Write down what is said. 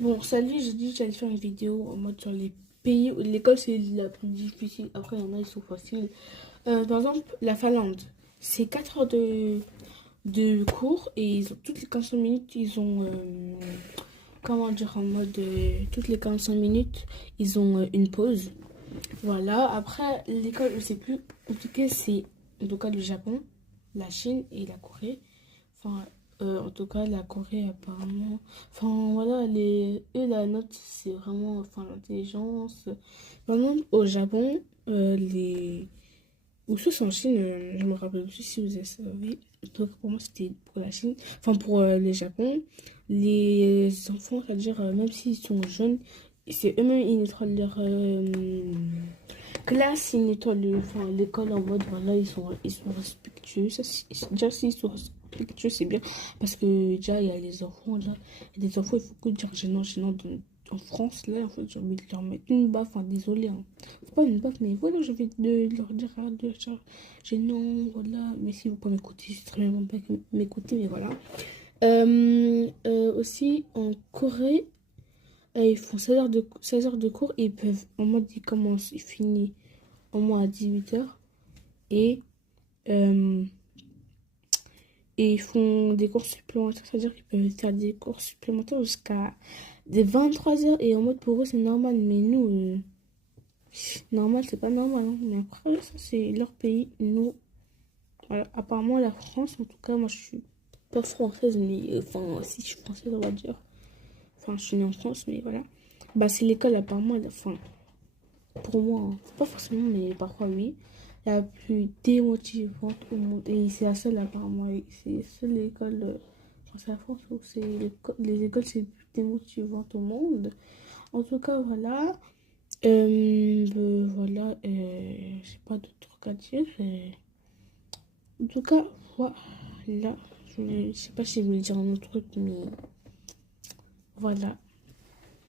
Bon, salut, j'ai dit que j'allais faire une vidéo en mode sur les pays où l'école c'est la plus difficile. Après, il y en a, ils sont faciles. Par exemple, la Finlande, c'est 4 heures de cours et toutes les 45 minutes, ils ont, comment dire, en mode, toutes les 45 minutes, ils ont une pause. Voilà, après, l'école où c'est plus compliqué, c'est en tout cas le Japon, la Chine et la Corée. Enfin, en tout cas, la Corée, apparemment. Enfin, voilà, eux, la note, c'est vraiment. Enfin, l'intelligence. Par exemple, au Japon, ou soit c'est en Chine, je me rappelle plus si vous avez savez. Donc, pour moi, c'était pour la Chine. Enfin, pour le Japon, les enfants, c'est-à-dire, même s'ils sont jeunes, c'est eux-mêmes, ils nettoient leur classe, ils nettoient enfin, l'école en mode, voilà, ils sont respectueux. Ça, déjà, s'ils sont respectueux, c'est bien. Parce que déjà, il y a les enfants, là. Il y a des enfants, il faut que dire gênant en France, là, en fait, j'ai envie de leur mettre une baffe. Enfin, désolé, hein. C'est pas une baffe, mais voilà, j'ai envie de leur dire, ah, de genre, gênant, voilà. Mais si vous pouvez m'écouter, c'est très bien pas m'écouter, mais voilà. Aussi, en Corée, ils font 16 heures de cours et ils peuvent, en mode, ils commencent, ils finissent au moins à 18 heures et, euh, et ils font des cours supplémentaires, c'est-à-dire qu'ils peuvent faire des cours supplémentaires jusqu'à des 23 heures et en mode pour eux c'est normal, mais nous, normal c'est pas normal, hein. Mais après, ça c'est leur pays, nous, voilà. Apparemment la France, en tout cas, moi je suis pas française, mais enfin, si je suis française, on va dire. Enfin, je suis née en France, mais voilà. Bah, c'est l'école, apparemment, enfin, pour moi, hein. Pas forcément, mais parfois oui, la plus démotivante au monde. Et c'est la seule apparemment, et c'est la seule école, enfin, c'est la France où c'est les écoles c'est les plus démotivantes au monde. En tout cas, voilà. Voilà, j'ai pas d'autre truc à dire. En tout cas, voilà. Je sais pas si je voulais dire un autre truc, mais voilà.